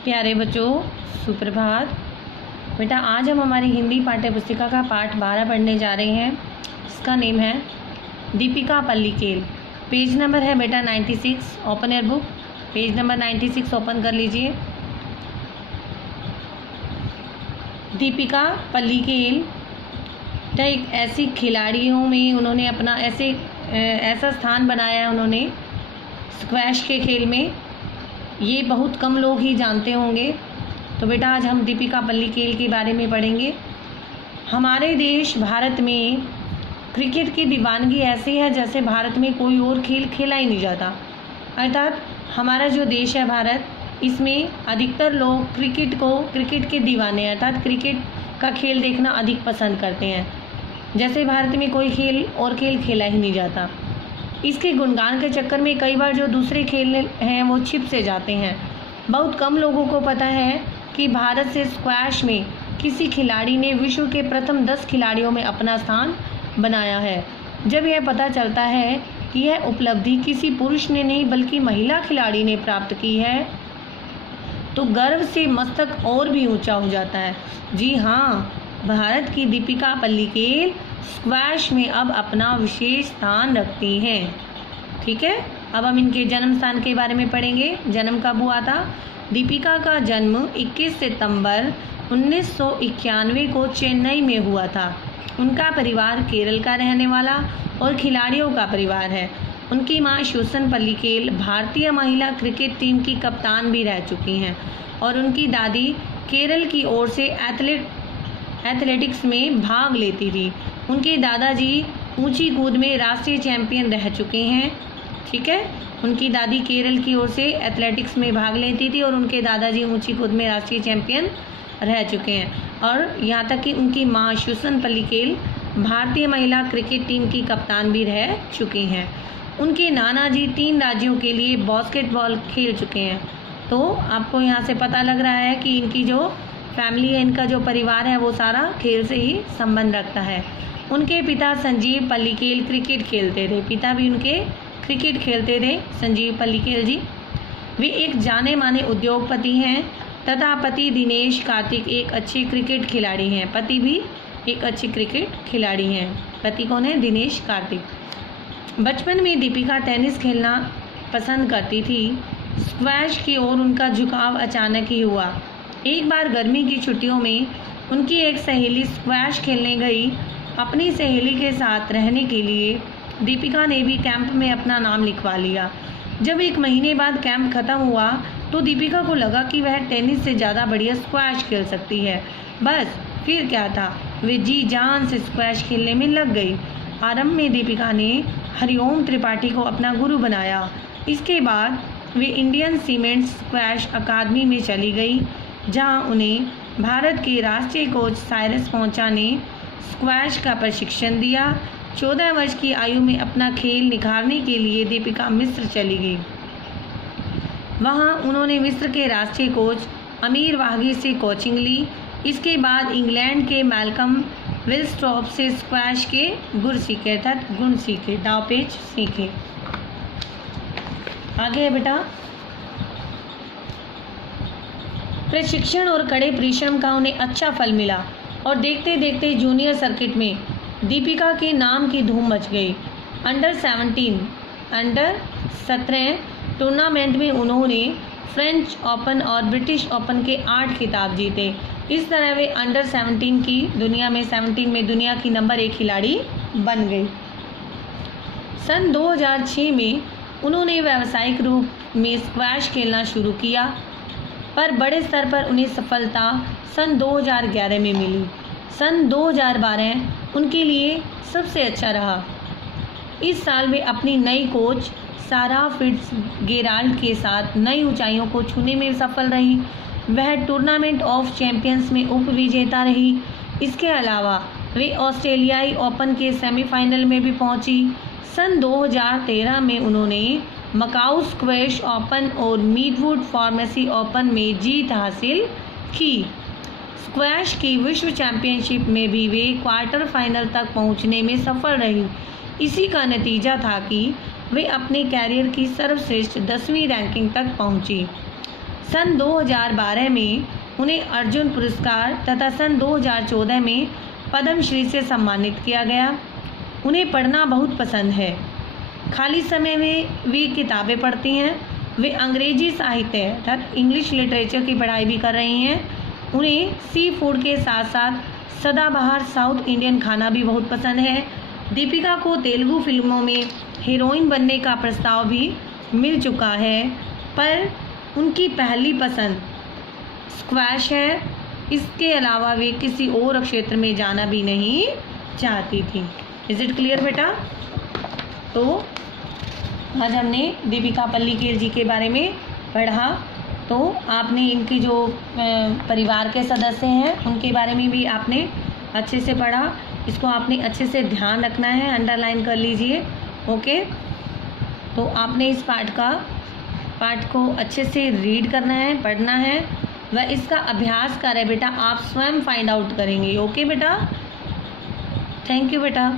प्यारे बच्चों, सुप्रभात। बेटा आज हम हमारी हिंदी पाठ्य पुस्तिका का पाठ 12 पढ़ने जा रहे हैं। इसका नेम है दीपिका पल्लिकेल। पेज नंबर है बेटा 96। Open air book, page number 96 open कर लीजिए। दीपिका पल्लिकेल एक ऐसी खिलाड़ियों में उन्होंने अपना ऐसा स्थान बनाया है उन्होंने स्क्वैश के खेल में। ये बहुत कम लोग ही जानते होंगे। तो बेटा आज हम दीपिका पल्लिकेल के बारे में पढ़ेंगे। हमारे देश भारत में क्रिकेट की दीवानगी ऐसी है जैसे भारत में कोई और खेल खेला ही नहीं जाता। अर्थात हमारा जो देश है भारत, इसमें अधिकतर लोग क्रिकेट के दीवाने अर्थात क्रिकेट का खेल देखना अधिक पसंद करते हैं। जैसे भारत में कोई खेल खेला ही नहीं जाता। इसके गुणगान के चक्कर में कई बार जो दूसरे खेल हैं वो छिप से जाते हैं। बहुत कम लोगों को पता है कि भारत से स्क्वैश में किसी खिलाड़ी ने विश्व के प्रथम 10 खिलाड़ियों में अपना स्थान बनाया है। जब यह पता चलता है कि यह उपलब्धि किसी पुरुष ने नहीं बल्कि महिला खिलाड़ी ने प्राप्त की है तो गर्व से मस्तक और भी ऊंचा हो जाता है। जी हाँ, भारत की दीपिका पल्लिकेल स्क्वैश में अब अपना विशेष स्थान रखती हैं। ठीक है, अब हम इनके जन्म स्थान के बारे में पढ़ेंगे। जन्म कब हुआ था? दीपिका का जन्म 21 सितंबर 1991 को चेन्नई में हुआ था। उनका परिवार केरल का रहने वाला और खिलाड़ियों का परिवार है। उनकी मां सूसन पल्लिकेल भारतीय महिला क्रिकेट टीम की कप्तान भी रह चुकी हैं और उनकी दादी केरल की ओर से एथलेटिक्स में भाग लेती थी। उनके दादाजी ऊंची कूद में राष्ट्रीय चैंपियन रह चुके हैं। ठीक है, उनकी दादी केरल की ओर से एथलेटिक्स में भाग लेती थी और उनके दादाजी ऊंची कूद में राष्ट्रीय चैंपियन रह चुके हैं। और यहाँ तक कि उनकी मां सूसन पल्लिकेल भारतीय महिला क्रिकेट टीम की कप्तान भी रह चुकी हैं। उनके नाना जी 3 राज्यों के लिए बास्केटबॉल खेल चुके हैं। तो आपको यहाँ से पता लग रहा है कि इनकी जो फैमिली है, इनका जो परिवार है वो सारा खेल से ही संबंध रखता है। उनके पिता संजीव पल्लिकेल क्रिकेट खेलते थे। पिता भी उनके क्रिकेट खेलते थे, संजीव पल्लिकेल जी। वे एक जाने माने उद्योगपति हैं तथा पति दिनेश कार्तिक एक अच्छे क्रिकेट खिलाड़ी हैं। पति भी एक अच्छे क्रिकेट खिलाड़ी हैं। पति कौन है? दिनेश कार्तिक। बचपन में दीपिका टेनिस खेलना पसंद करती थी। स्क्वैश की ओर उनका झुकाव अचानक ही हुआ। एक बार गर्मी की छुट्टियों में उनकी एक सहेली स्क्वैश खेलने गई। अपनी सहेली के साथ रहने के लिए दीपिका ने भी कैंप में अपना नाम लिखवा लिया। जब 1 महीने बाद कैंप खत्म हुआ तो दीपिका को लगा कि वह टेनिस से ज़्यादा बढ़िया स्क्वैश खेल सकती है। बस फिर क्या था, वे जी जान से स्क्वैश खेलने में लग गई। आरंभ में दीपिका ने हरिओम त्रिपाठी को अपना गुरु बनाया। इसके बाद वे इंडियन सीमेंट स्क्वैश अकादमी में चली गई जहां उन्हें भारत के राष्ट्रीय कोच साइरस पोंचा ने स्क्वैश का प्रशिक्षण दिया। 14 वर्ष की आयु में अपना खेल निखारने के लिए दीपिका मिस्र चली गई। वहां उन्होंने मिस्र के राष्ट्रीय कोच अमीर वागी से कोचिंग ली। इसके बाद इंग्लैंड के मैल्कम विलस्ट्रॉप से स्क्वैश के गुण सीखे, दावपेच सीखे। आगे है बेटा, प्रशिक्षण और कड़े परिश्रम का उन्हें अच्छा फल मिला और देखते देखते जूनियर सर्किट में दीपिका के नाम की धूम मच गई। अंडर 17 टूर्नामेंट में उन्होंने फ्रेंच ओपन और ब्रिटिश ओपन के 8 खिताब जीते। इस तरह वे अंडर 17 की17 में दुनिया की नंबर 1 खिलाड़ी बन गई। सन 2006 में उन्होंने व्यावसायिक रूप में स्क्वैश खेलना शुरू किया पर बड़े स्तर पर उन्हें सफलता सन 2011 में मिली। सन 2012 उनके लिए सबसे अच्छा रहा। इस साल वे अपनी नई कोच सारा फिट्जगेराल्ड के साथ नई ऊंचाइयों को छूने में सफल रही। वह टूर्नामेंट ऑफ चैंपियंस में उप विजेता रही। इसके अलावा वे ऑस्ट्रेलियाई ओपन के सेमीफाइनल में भी पहुंची। सन 2013 में उन्होंने मकाऊ स्क्वैश ओपन और मीटवुड फार्मेसी ओपन में जीत हासिल की। स्क्वैश की विश्व चैंपियनशिप में भी वे क्वार्टर फाइनल तक पहुंचने में सफल रही। इसी का नतीजा था कि वे अपने कैरियर की सर्वश्रेष्ठ 10वीं रैंकिंग तक पहुंची। सन 2012 में उन्हें अर्जुन पुरस्कार तथा सन 2014 में पद्मश्री से सम्मानित किया गया। उन्हें पढ़ना बहुत पसंद है। खाली समय में वे किताबें पढ़ती हैं। वे अंग्रेजी साहित्य अर्थात इंग्लिश लिटरेचर की पढ़ाई भी कर रही हैं। उन्हें सी फूड के साथ साथ सदाबहार साउथ इंडियन खाना भी बहुत पसंद है। दीपिका को तेलुगु फिल्मों में हीरोइन बनने का प्रस्ताव भी मिल चुका है, पर उनकी पहली पसंद स्क्वैश है। इसके अलावा वे किसी और क्षेत्र में जाना भी नहीं चाहती थी। इज इट क्लियर बेटा? तो आज हमने दीपिका पल्लीकेल जी के बारे में पढ़ा। तो आपने इनके जो परिवार के सदस्य हैं उनके बारे में भी आपने अच्छे से पढ़ा। इसको आपने अच्छे से ध्यान रखना है, अंडरलाइन कर लीजिए। ओके, तो आपने इस पाठ को अच्छे से रीड करना है, पढ़ना है व इसका अभ्यास करें बेटा। आप स्वयं फाइंड आउट करेंगे। ओके बेटा, थैंक यू बेटा।